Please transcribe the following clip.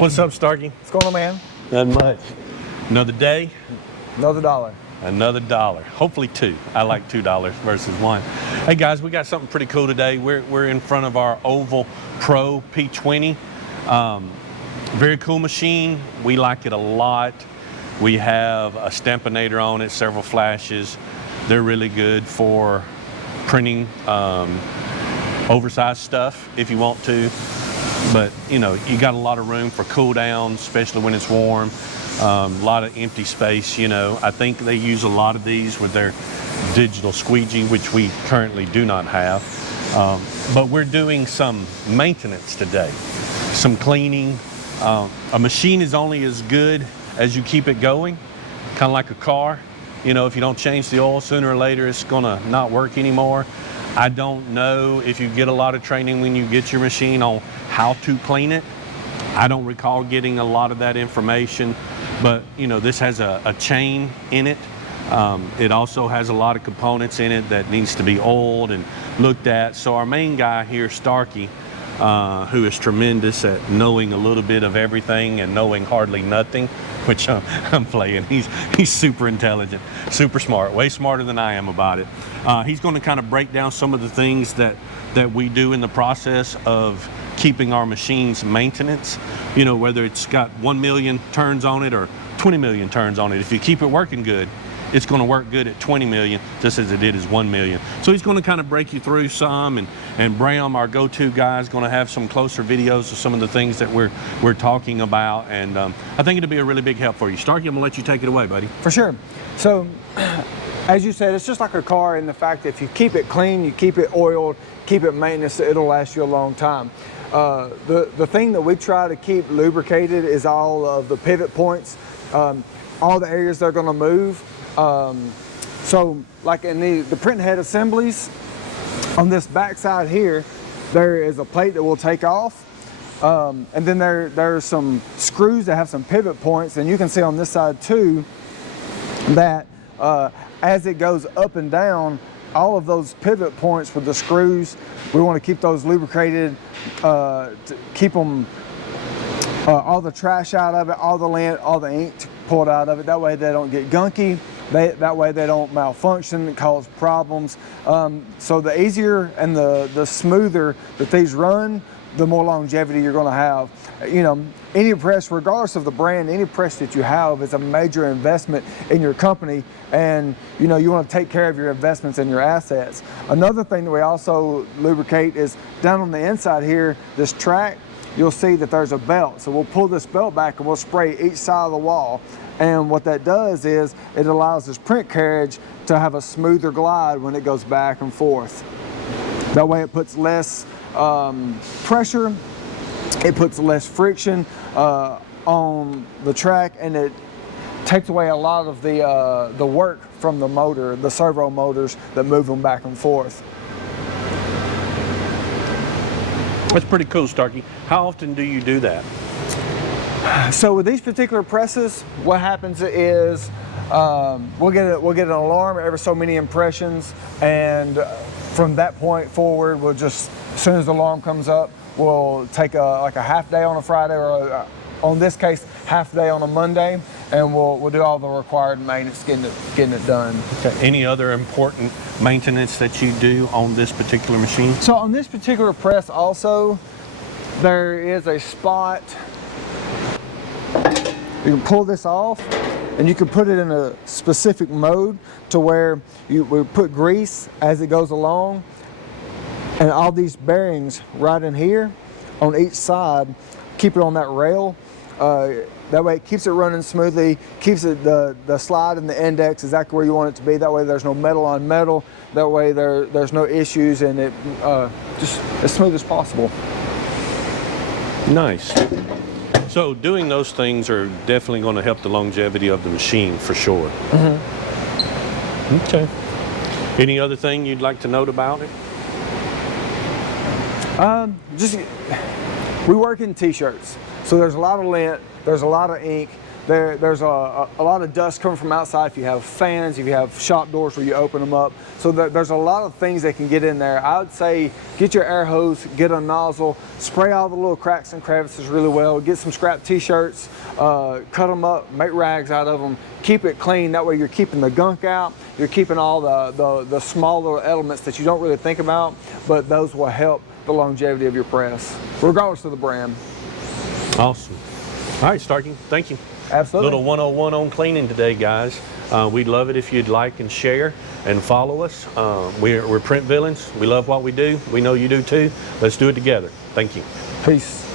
What's up, Starkey? What's going on, man? Not much. Another day, Another dollar. another dollar. Hopefully two. I like $2 versus one. Hey guys, we got something pretty cool today. We're in front of our Oval Pro P20. Very cool machine. We like it a lot. We have a stampinator on it, several flashes. They're really good for printing oversized stuff if you want to. But you know, you got a lot of room for cool down, especially when it's warm. A lot of empty space, you know. I think they use a lot of these with their digital squeegee, which we currently do not have. But we're doing some maintenance today, some cleaning. A machine is only as good as you keep it going, kind of like a car. You know, if you don't change the oil, sooner or later it's gonna not work anymore. I don't know if you get a lot of training when you get your machine on how to clean it. I don't recall getting a lot of that information, but you know, this has a chain in it. It also has a lot of components in it that needs to be oiled and looked at. So our main guy here, Starkey, who is tremendous at knowing a little bit of everything and knowing hardly nothing, which I'm playing. He's super intelligent, super smart, way smarter than I am about it. He's going to kind of break down some of the things that we do in the process of keeping our machines maintenance. You know, whether it's got 1 million turns on it or 20 million turns on it. If you keep it working good, it's going to work good at 20 million, just as it did as 1 million. So he's going to kind of break you through some, and Bram, our go-to guy, is going to have some closer videos of some of the things that we're talking about, and I think it'll be a really big help for you. Starkey, I'm going to let you take it away, buddy. For sure. So, as you said, it's just like a car in the fact that if you keep it clean, you keep it oiled, keep it maintenance, it'll last you a long time. The thing that we try to keep lubricated is all of the pivot points, all the areas they're going to move. So like in the print head assemblies, on this back side here, there is a plate that we'll take off. And then there's some screws that have some pivot points, and you can see on this side too that as it goes up and down, all of those pivot points with the screws, we want to keep those lubricated, to keep them, all the trash out of it, all the lint, all the ink pulled out of it. That way they don't get gunky. That way they don't malfunction and cause problems. So the easier and the smoother that these run, the more longevity you're going to have. You know, any press, regardless of the brand, any press that you have is a major investment in your company, and you know, you want to take care of your investments and your assets. Another thing that we also lubricate is down on the inside here, this track, you'll see that there's a belt. So we'll pull this belt back and we'll spray each side of the wall. And what that does is it allows this print carriage to have a smoother glide when it goes back and forth. That way it puts less pressure, it puts less friction on the track, and it takes away a lot of the work from the motor, the servo motors that move them back and forth. That's pretty cool, Starkey. How often do you do that? So with these particular presses, what happens is we'll get an alarm every so many impressions, and from that point forward, we'll just, as soon as the alarm comes up, we'll take like a half day on a Friday, or on this case, half day on a Monday, and we'll do all the required maintenance, getting it done. Okay. Any other important maintenance that you do on this particular machine? So on this particular press also, there is a spot. You can pull this off, and you can put it in a specific mode to where we put grease as it goes along, and all these bearings right in here on each side, keep it on that rail. That way it keeps it running smoothly, keeps it the slide and the index exactly where you want it to be. That way there's no metal on metal. That way there's no issues, and it just as smooth as possible. Nice. So doing those things are definitely going to help the longevity of the machine for sure. Mm-hmm. Okay. Any other thing you'd like to note about it? We work in t-shirts, so there's a lot of lint, there's a lot of ink, there's a lot of dust coming from outside if you have fans, if you have shop doors where you open them up. So there's a lot of things that can get in there. I would say get your air hose, get a nozzle, spray all the little cracks and crevices really well, get some scrap t-shirts, cut them up, make rags out of them, keep it clean. That way you're keeping the gunk out, you're keeping all the small little elements that you don't really think about, but those will help the longevity of your press, regardless of the brand. Awesome. All right, Starkey, thank you. Absolutely. Little 101 on cleaning today, guys. We'd love it if you'd like and share and follow us. We're Print Villains. We love what we do. We know you do too. Let's do it together. Thank you. Peace.